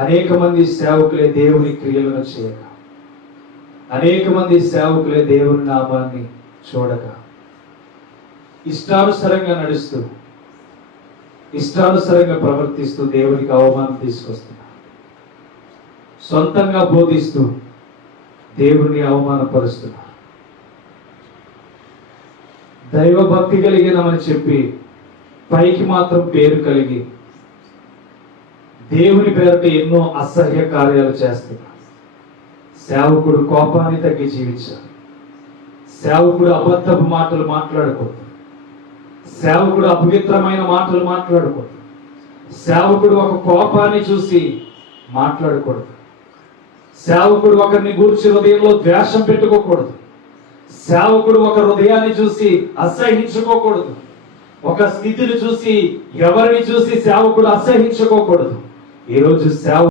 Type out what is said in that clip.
అనేక మంది సేవకులే దేవుని క్రియలను చేయక, అనేక మంది సేవకులే దేవుని నామాన్ని చూడక, ఇష్టానుసారంగా నడుస్తూ, ఇష్టానుసారంగా ప్రవర్తిస్తూ దేవునికి అవమానం తీసుకొస్తున్నారు. సొంతంగా బోధిస్తూ దేవుని అవమానపరుస్తున్నారు. దైవభక్తి కలిగినమని చెప్పి పైకి మాత్రం పేరు కలిగి దేవుని పేరట ఎన్నో అసహ్య కార్యాలు చేస్తున్నారు. సేవకుడు కోపాన్ని తగ్గి జీవించాలి. సేవకుడు అబద్ధపు మాటలు మాట్లాడకూడదు. సేవకుడు అపవిత్రమైన మాటలు మాట్లాడకూడదు. సేవకుడు ఒక కోపాన్ని చూసి మాట్లాడకూడదు. సేవకుడు ఒకరిని గూర్చి హృదయంలో ద్వేషం పెట్టుకోకూడదు. సేవకుడు ఒక హృదయాన్ని చూసి అసహించుకోకూడదు. ఒక స్థితిని చూసి, ఎవరిని చూసి సేవకుడు అసహించుకోకూడదు. ఈరోజు సేవ